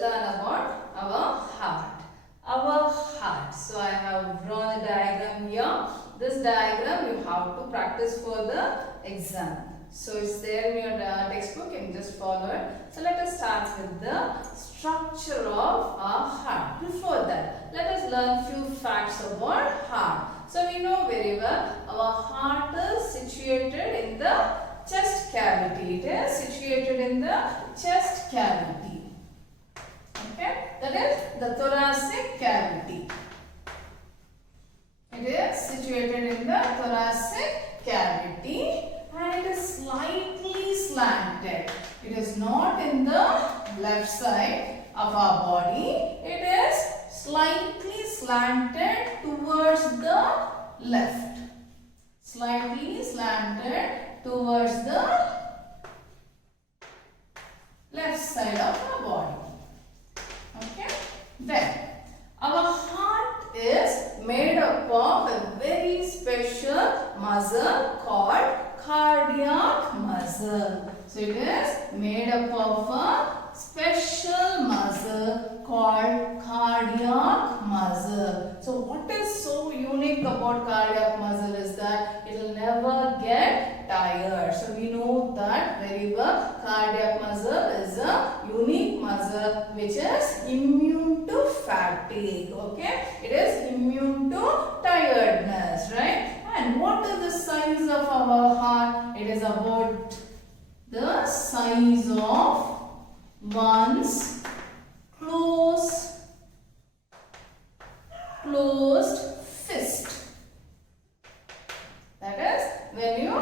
learn about our heart. Our heart. So I have drawn a diagram here. This diagram you have to practice for the exam. So it's there in your textbook, you can just follow it. So let us start with the structure of our heart. Before that, let us learn few facts about heart. So we know very well our heart is situated in the chest cavity. It is situated in the chest cavity. Okay, that is the thoracic cavity. It is situated in the thoracic cavity and it is slightly slanted. It is not in the left side of our body. It is slightly slanted towards the left. Slightly slanted towards the left side of our body. Okay. Then our heart is made up of a very special muscle called cardiac muscle. So it is made up of a special muscle called cardiac muscle. So what is so unique about cardiac muscle is that it will never get tired. So we know that very well. Cardiac muscle is a unique muscle which is immune to fatigue. Okay, it is immune to tiredness, right? And what is the size of our heart? It is about the size of one's closed fist. That is when you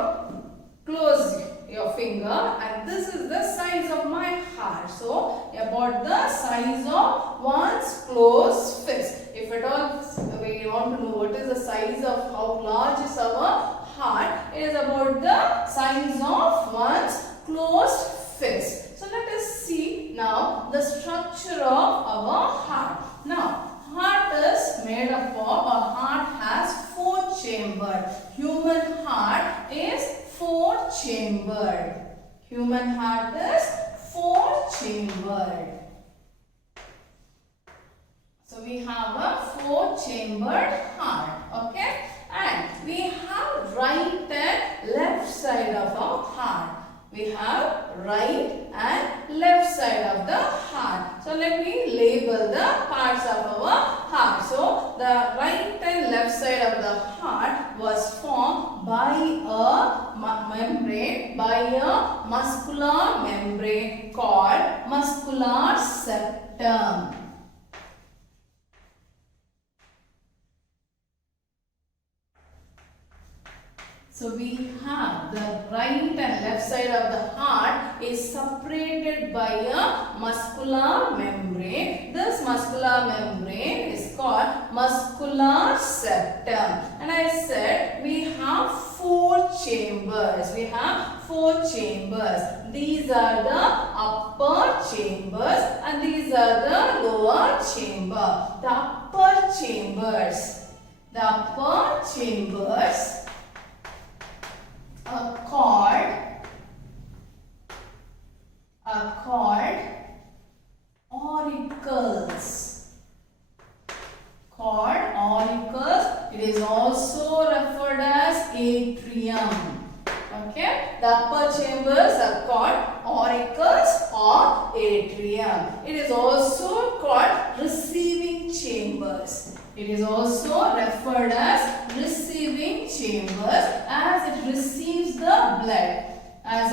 close your finger, and this is the size of my heart. So about the size of one's closed fist. If at all we want to know what is the size of how large is our heart, it is about the size of one's closed fist. So let us see now the structure of our heart. Now heart is made up of, our heart has 4 chambers. Human heart is 4 chambered. Human heart is 4 chambered. So we have a 4 chambered heart. Okay, and we have right and left side of our heart. We have right and left side of the heart. So let me label the parts of our heart. So the right and left side of the heart was formed by a membrane, by a muscular membrane called muscular septum. So we have the right and left side of the heart is separated by a muscular membrane. This muscular membrane is called muscular septum. And I said we have 4 chambers. We have 4 chambers. These are the upper chambers and these are the lower chamber. The upper chambers are called auricles. It is also referred as atrium. Okay, the upper chambers are called auricles or atrium. It is also called receiving chambers. It is also referred as receiving chambers as it receives the blood. That's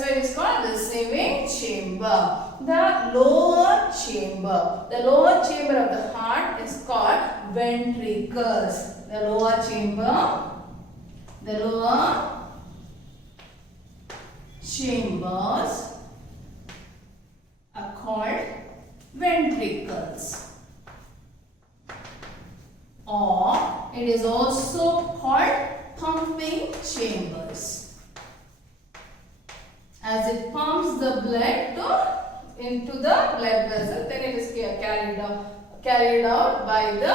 why it is called receiving chamber. The lower chamber of the heart is called ventricles. The lower chambers are called ventricles. Or it is also called pumping chambers, as it pumps the blood into the blood vessel, then it is carried out by the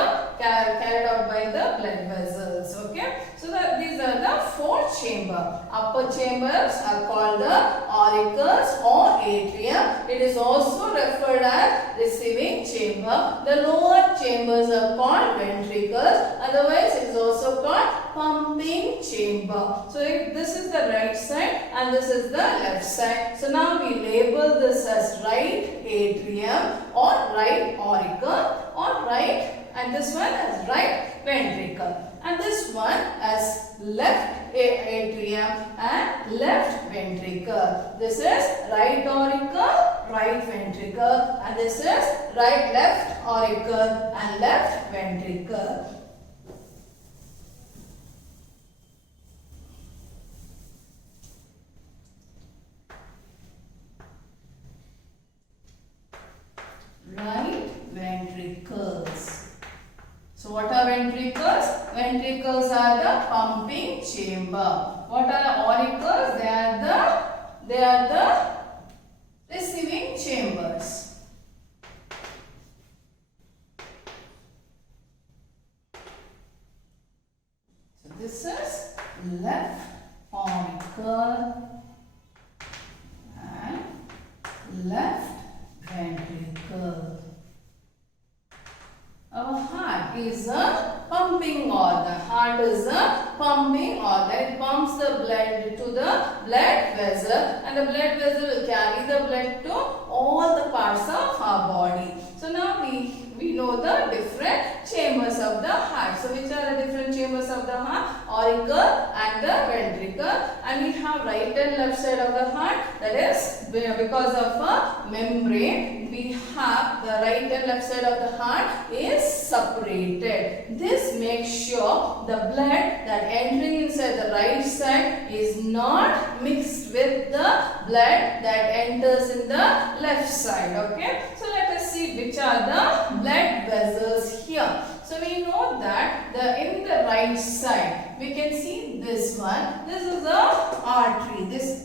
blood vessels. Okay, So these are the four chambers. Upper chambers are called the auricles or atrium. It is also referred as receiving chamber. The lower chambers are called ventricles. Otherwise, it is also called pumping chamber. So this is the right side and this is the left side. So now we label this as right atrium or right auricle or right, and this one as right ventricle, and this one as left atrium and left ventricle. This is right auricle, right ventricle, and this is right left auricle and left ventricle. Right ventricles. So what are ventricles? Ventricles are the pumping chamber. What are auricles? They are the receiving chambers. So this is left auricle and left ventricle. Our heart is a pumping organ. Heart is a pumping organ. It pumps the blood to the blood vessel, and the blood vessel will carry the blood to all the parts of our body. So now we know the different chambers of the heart. So which are the different chambers of the heart? Auricle and the ventricle. And we have right and left side of the heart. That is because of a membrane. We have the right and left side of the heart is separated. This makes sure the blood that entering inside the right side is not mixed with the blood that enters in the left side. Okay. So let us see which are the blood vessels here. So we know that in the right side we can see this one. This is a artery. This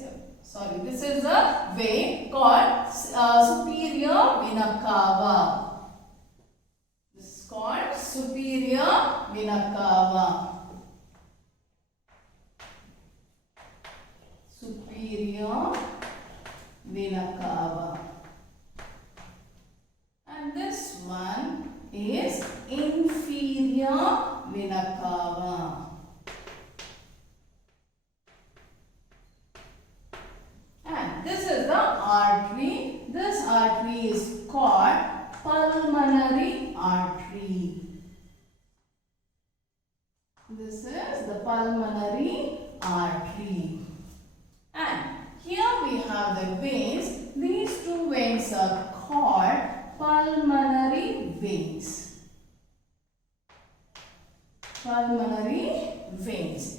is a vein called superior vena cava. This is called superior vena cava. Superior vena cava. And this one is inferior vena cava. And this is the artery. This artery is called pulmonary artery. This is the pulmonary artery. And here we have the veins. These two veins are called pulmonary veins. Pulmonary veins.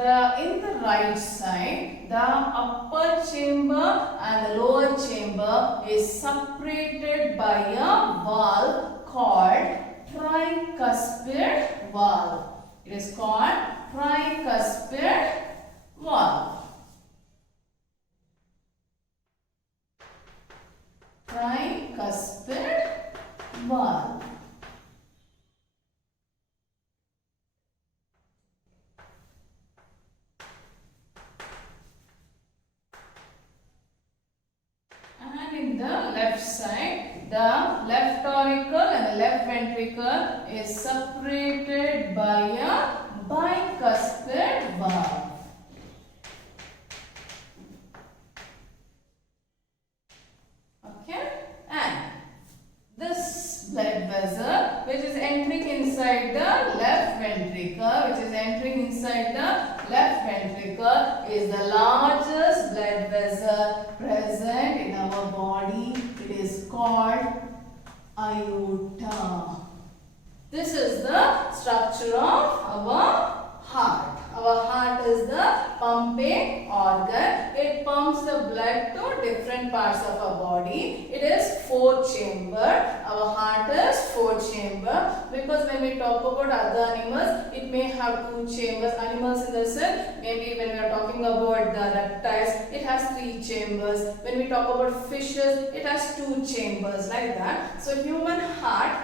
In the right side, the upper chamber and the lower chamber is separated by a valve called tricuspid valve. It is called tricuspid valve. Tricuspid valve. And in the left side, the left auricle and the left ventricle is separated by a bicuspid valve. Okay, and this blood vessel which is entering inside the left ventricle, is the largest blood vessel present in our body. It is called aorta. This is the structure of our heart. Our heart is the pumping organ. It pumps the blood to different parts of our body. It is 4-chamber. Our heart is 4-chamber because when we talk about other animals, it may have 2 chambers. Animals in the sense, maybe when we are talking about the reptiles, it has 3 chambers. When we talk about fishes, it has 2 chambers, like that. So human heart,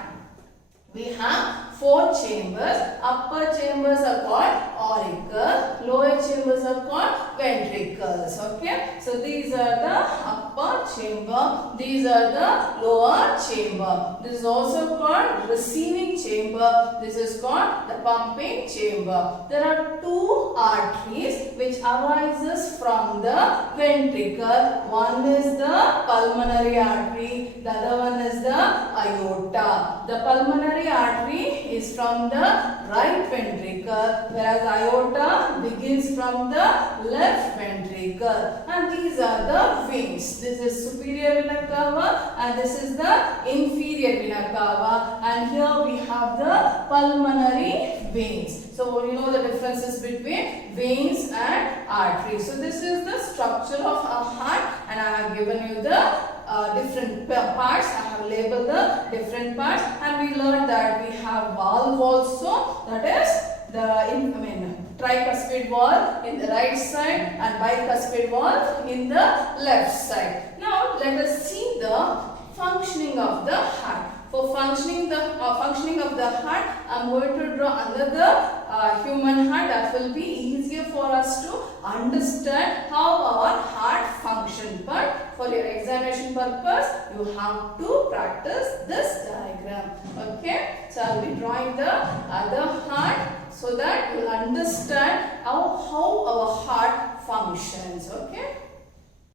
We have 4 chambers. Upper chambers are called auricle. Lower chambers are called ventricles. Okay. So these are the upper chamber. These are the lower chamber. This is also called receiving chamber. This is called the pumping chamber. There are 2 arteries which arises from the ventricle. One is the pulmonary artery. The other one is the aorta. The pulmonary artery is from the right ventricle, whereas aorta begins from the left ventricle. And these are the veins. This is superior vena cava and this is the inferior vena cava. And here we have the pulmonary veins. So you know the differences between veins and arteries. So this is the structure of our heart, and I have given you the different parts. I have labeled the different parts, and we learned that we have valve also, that is the tricuspid valve in the right side and bicuspid valve in the left side. Now let us see the functioning of the heart. For functioning of the heart, I am going to draw another human heart that will be easier for us to understand how our heart functions. But for your examination purpose, you have to practice this diagram. Okay. So I will be drawing the other heart so that you will understand how our heart functions. Okay.